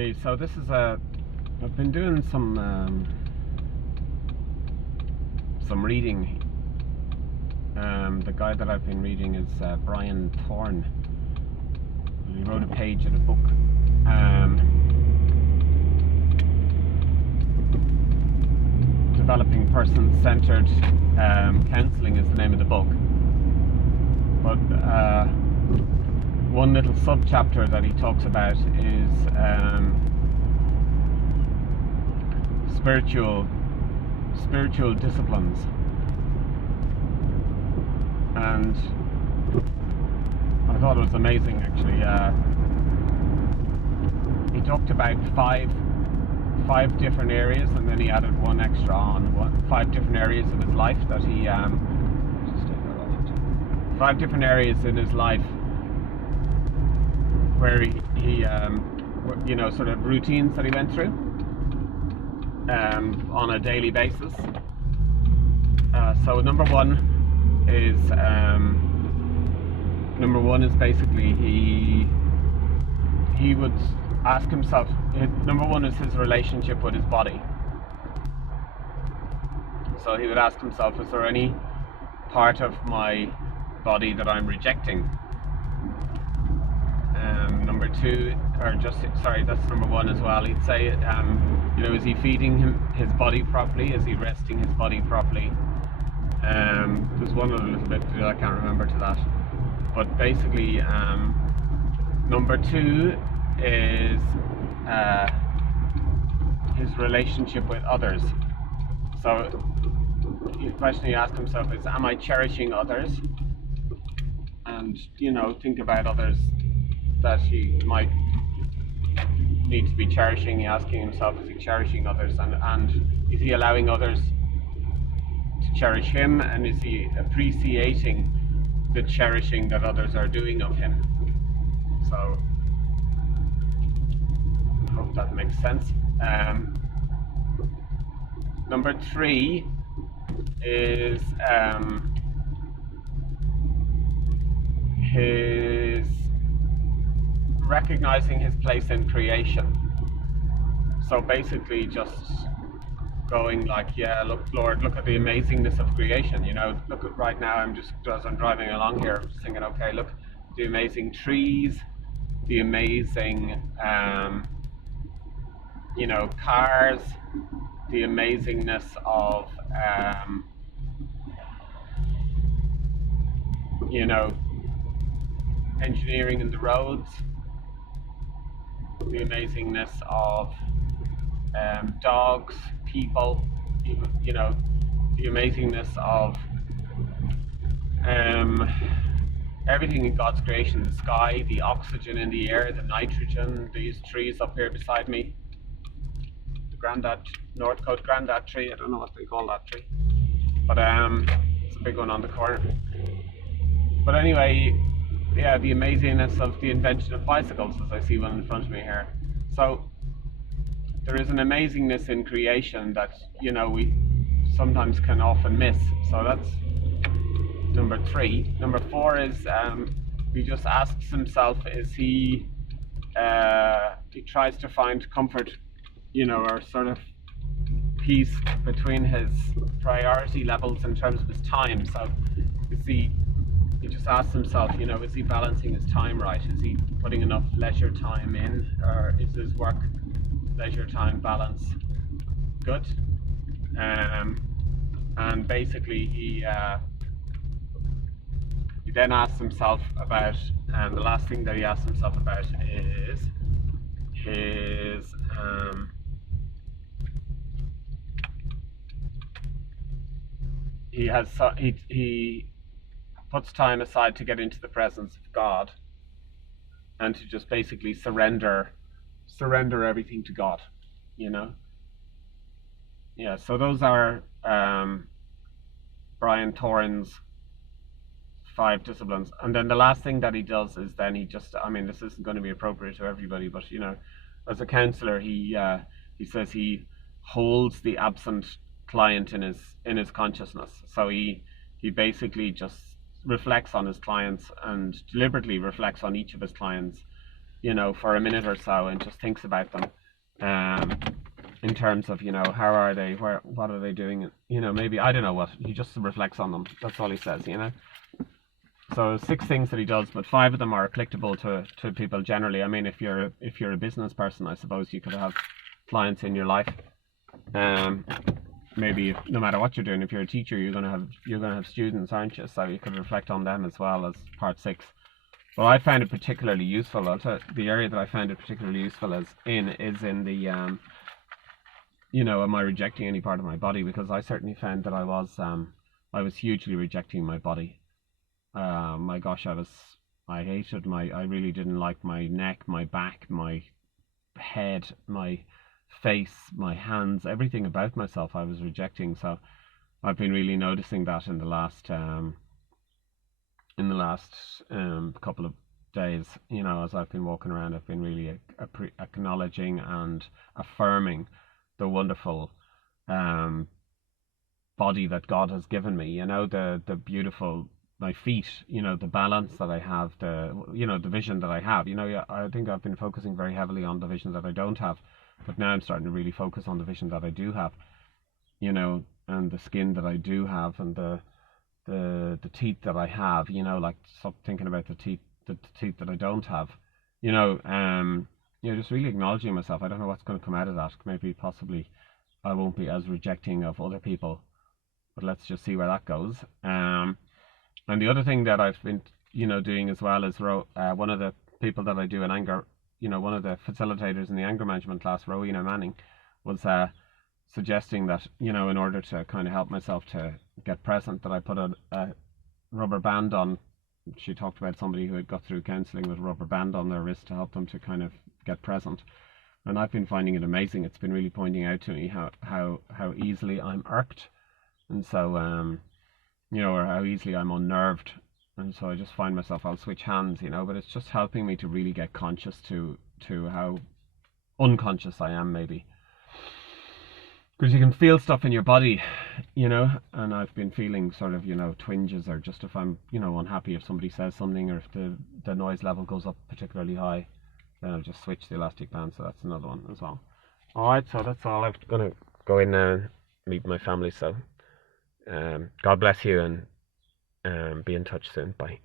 Okay, so this is I've been doing some reading. The guy that I've been reading is Brian Thorne. He wrote a page in a book. Developing Person-Centered Counseling is the name of the book. But one little sub-chapter that he talks about is spiritual disciplines. And I thought it was amazing, actually. He talked about five different areas, and then he added one extra on. 5 different areas of his life that he 5 different areas in his life where he sort of routines that he went through on a daily basis. So number one is basically he would ask himself, number one is his relationship with his body. So he would ask himself, is there any part of my body that I'm rejecting? Number two, that's number one as well. He'd say, is he feeding his body properly? Is he resting his body properly? There's one other little bit I can't remember to that. But basically, number two is his relationship with others. So the question he asked himself is, am I cherishing others? And, think about others that he might need to be cherishing. Asking himself, is he cherishing others? And is he allowing others to cherish him? And is he appreciating the cherishing that others are doing of him? So I hope that makes sense. Number 3 is his recognizing his place in creation. So basically just going like, yeah, look, Lord, look at the amazingness of creation. Look at right now, as I'm driving along here, thinking, okay, look, the amazing trees, the amazing cars, the amazingness of engineering in the roads, the amazingness of dogs, people, the amazingness of everything in God's creation, the sky, the oxygen in the air, the nitrogen, these trees up here beside me, the Northcote Grandad tree, I don't know what they call that tree, but it's a big one on the corner. But anyway, yeah, the amazingness of the invention of bicycles, as I see one in front of me here. So there is an amazingness in creation that we sometimes can often miss. So that's number 3. Number 4 is he just asks himself, is he tries to find comfort, or sort of peace between his priority levels in terms of his time. So he just asks himself, is he balancing his time right? Is he putting enough leisure time in, or is his work leisure time balance good? And basically he then asks himself about, and the last thing that he asks himself about is his he puts time aside to get into the presence of God and to just basically surrender everything to God, Yeah, so those are Brian Thorne's 5 disciplines. And then the last thing that he does is then he just, this isn't going to be appropriate to everybody, but as a counselor, he says he holds the absent client in his consciousness. So he basically just reflects on his clients and deliberately reflects on each of his clients you know, for a minute or so and just thinks about them. Um, in terms of, you know, how are they, what are they doing, you know, maybe, I don't know what, he just reflects on them. That's all he says, you know. So 6 things that he does, but 5 of them are applicable to people generally. I mean, if you're a business person, I suppose you could have clients in your life. Maybe no matter what you're doing, if you're a teacher, you're gonna have students, aren't you? So you could reflect on them as well as part 6. Well, I found it particularly useful. The area that I found it particularly useful is in the you know, am I rejecting any part of my body? Because I certainly found that I was hugely rejecting my body. My gosh, I really didn't like my neck, my back, my head, my face, my hands, everything about myself I was rejecting. So I've been really noticing that in the last couple of days, you know, as I've been walking around, I've been really acknowledging and affirming the wonderful body that God has given me, you know, the beautiful, my feet, you know, the balance that I have, the vision that I have. You know, yeah, I think I've been focusing very heavily on the vision that I don't have, but now I'm starting to really focus on the vision that I do have, you know, and the skin that I do have, and the teeth that I have, you know, like stop thinking about the teeth that I don't have, you know, just really acknowledging myself. I don't know what's going to come out of that. Maybe possibly I won't be as rejecting of other people, but let's just see where that goes. And the other thing that I've been, you know, doing as well is one of the people that I do in anger, you know, one of the facilitators in the anger management class, Rowena Manning, was suggesting that, you know, in order to kind of help myself to get present, that I put a rubber band on. She talked about somebody who had got through counselling with a rubber band on their wrist to help them to kind of get present. And I've been finding it amazing. It's been really pointing out to me how easily I'm irked, and so you know, or how easily I'm unnerved. And so I just find myself, I'll switch hands, you know, but it's just helping me to really get conscious to how unconscious I am, maybe. Because you can feel stuff in your body, you know, and I've been feeling sort of, you know, twinges, or just if I'm, you know, unhappy if somebody says something, or if the noise level goes up particularly high, then I'll just switch the elastic band. So that's another one as well. Alright, so that's all. I'm going to go in now and meet my family. So God bless you, and be in touch soon. Bye.